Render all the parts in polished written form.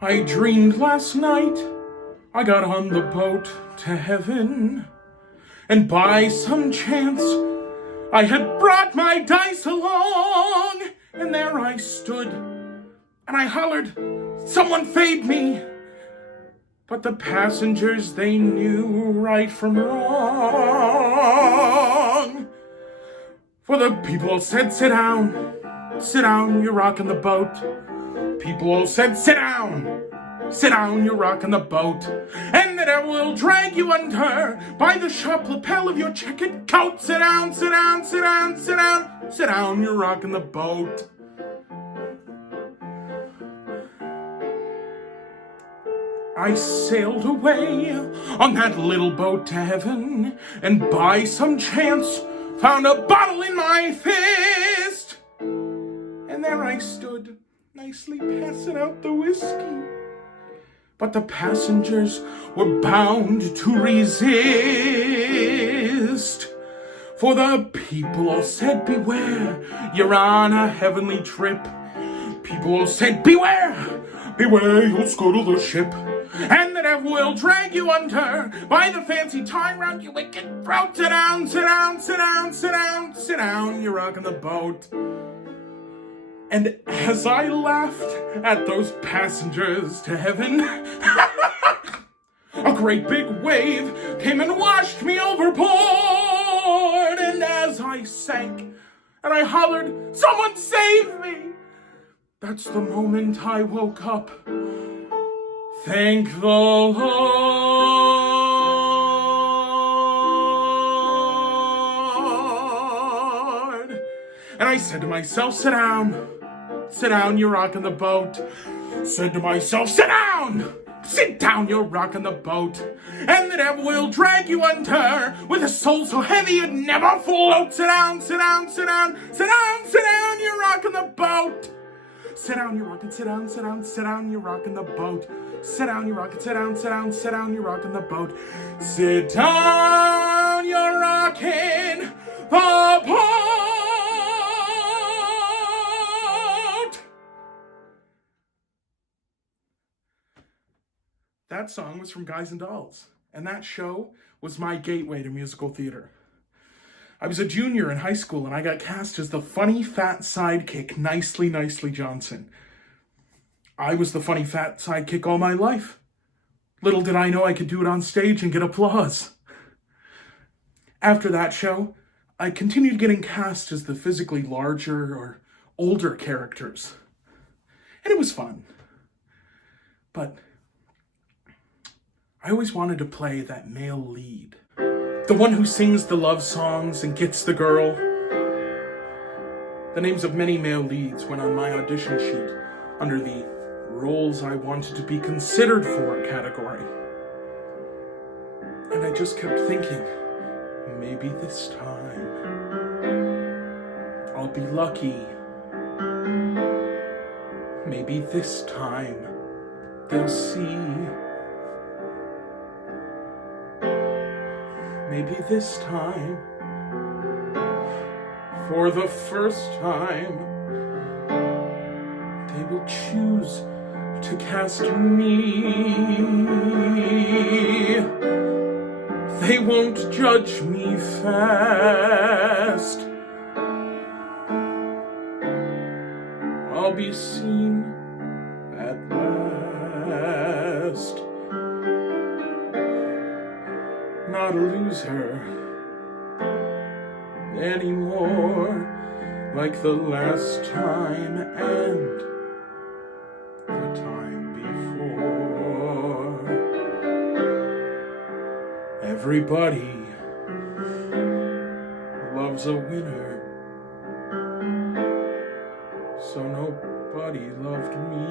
I dreamed last night I got on the boat to heaven, and by some chance I had brought my dice along, and there I stood, and I hollered, "Someone fade me!" But the passengers, they knew right from wrong. For the people all said, "Sit down, you're rocking the boat." People all said, "Sit down, you're rocking the boat." And the devil will drag you under by the sharp lapel of your checkered coat. Sit down, you're rocking the boat. I sailed away on that little boat to heaven, and by some chance found a bottle in my fist. And there I stood, nicely passing out the whiskey. But the passengers were bound to resist. For the people all said, "Beware, you're on a heavenly trip." People all said, "Beware, you'll scuttle the ship." And the devil will drag you under by the fancy tie round your wicked throat. Sit down, you're rocking the boat. And as I laughed at those passengers to heaven, a great big wave came and washed me overboard. And as I sank and I hollered, "Someone save me!" that's the moment I woke up. Thank the Lord. And I said to myself, "Sit down, you're rocking the boat." Said to myself, "Sit down, you're rocking the boat." And the devil will drag you under with a soul so heavy it never floats. Sit down, you're rocking the boat. Sit down, you're rocking, you're rocking the boat. Sit down, you're rocking, you're rocking the boat. Sit down, you're rocking the boat. That song was from Guys and Dolls, and that show was my gateway to musical theater. I was a junior in high school, and I got cast as the funny fat sidekick, Nicely Johnson. I was the funny fat sidekick all my life. Little did I know I could do it on stage and get applause. After that show, I continued getting cast as the physically larger or older characters. And it was fun. But I always wanted to play that male lead. The one who sings the love songs and gets the girl. The names of many male leads went on my audition sheet under the roles I wanted to be considered for category. And I just kept thinking, maybe this time I'll be lucky. Maybe this time they'll see. Maybe this time, for the first time, they will choose to cast me. They won't judge me fast. I'll be seen at last. Not a loser anymore, like the last time and the time before. Everybody loves a winner, so nobody loved me.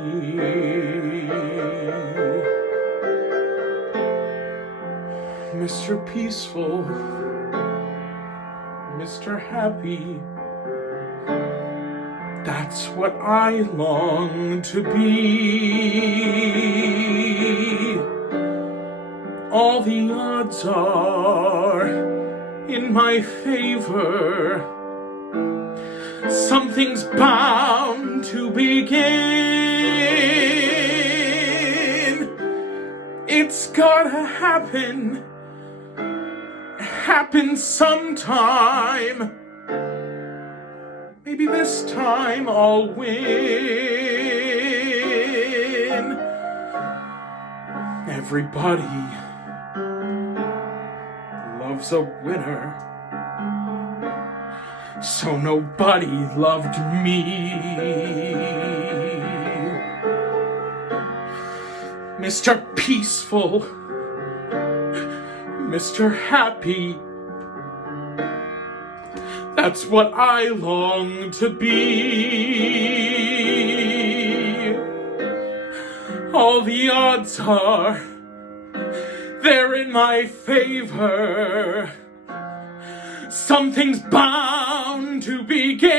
Mr. Peaceful, Mr. Happy, that's what I long to be. All the odds are in my favor. Something's bound to begin. It's gotta happen. Happen sometime. Maybe this time I'll win. Everybody loves a winner. So nobody loved me. Mr. Peaceful, Mr. Happy, that's what I long to be. All the odds are, they're in my favor. Something's bound to begin.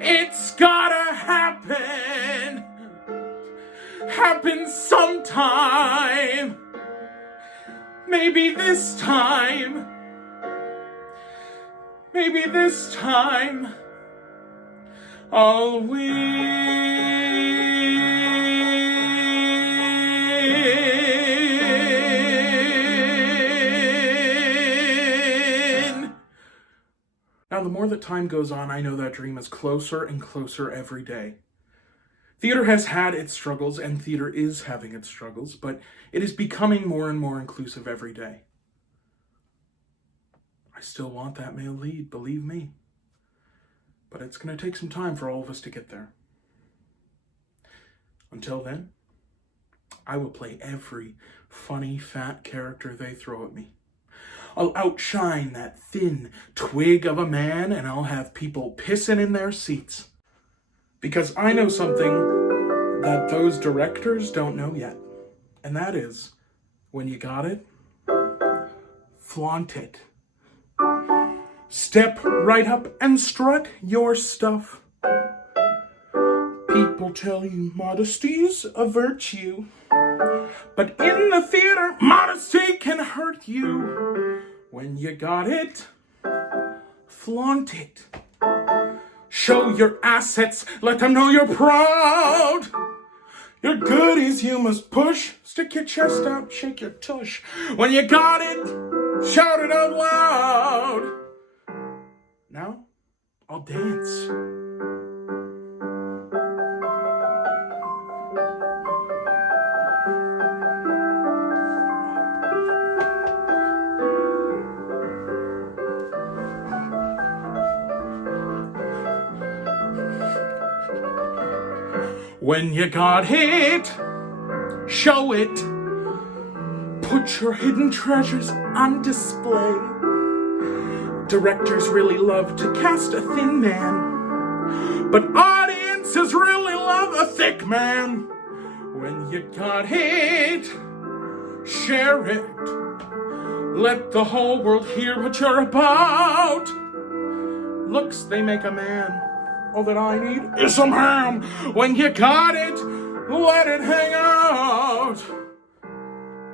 It's gotta happen. Happen sometime. Maybe this time. Maybe this time I'll win. Now, the more that time goes on, I know that dream is closer and closer every day. Theater has had its struggles, and theater is having its struggles, but it is becoming more and more inclusive every day. I still want that male lead, believe me. But it's going to take some time for all of us to get there. Until then, I will play every funny, fat character they throw at me. I'll outshine that thin twig of a man, and I'll have people pissing in their seats. Because I know something that those directors don't know yet. And that is, when you got it, flaunt it. Step right up and strut your stuff. People tell you modesty's a virtue, but in the theater, modesty can hurt you. When you got it, flaunt it. Show your assets, let them know you're proud. Your goodies you must push. Stick your chest out, shake your tush. When you got it, shout it out loud. Now, I'll dance. When you got it, show it. Put your hidden treasures on display. Directors really love to cast a thin man, but audiences really love a thick man. When you got it, share it. Let the whole world hear what you're about. Looks, they make a man. All that I need is some ham. When you got it, let it hang out.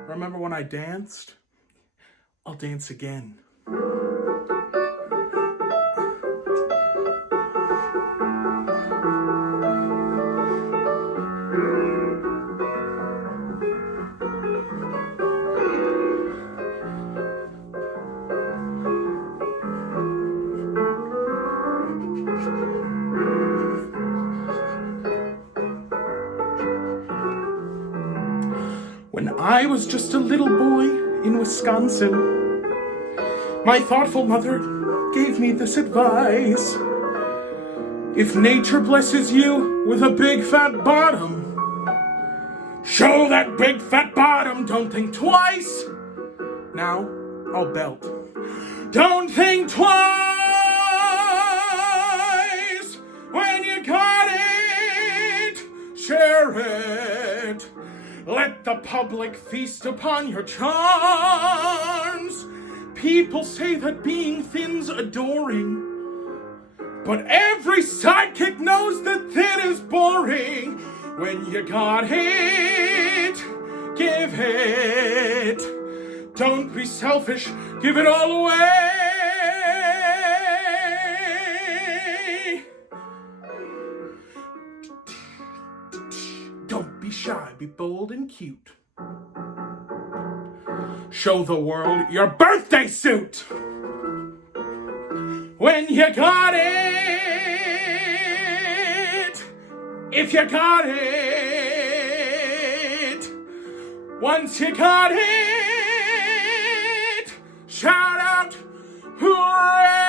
Remember when I danced? I'll dance again. When I was just a little boy in Wisconsin, my thoughtful mother gave me this advice. If nature blesses you with a big fat bottom, show that big fat bottom, don't think twice. Now, I'll belt. Don't think twice. When you got it, share it. Let the public feast upon your charms. People say that being thin's adoring, but every sidekick knows that thin is boring. When you got it, give it. Don't be selfish, give it all away. Don't be shy, be bold and cute. Show the world your birthday suit. When you got it, if you got it, once you got it, shout out, hooray!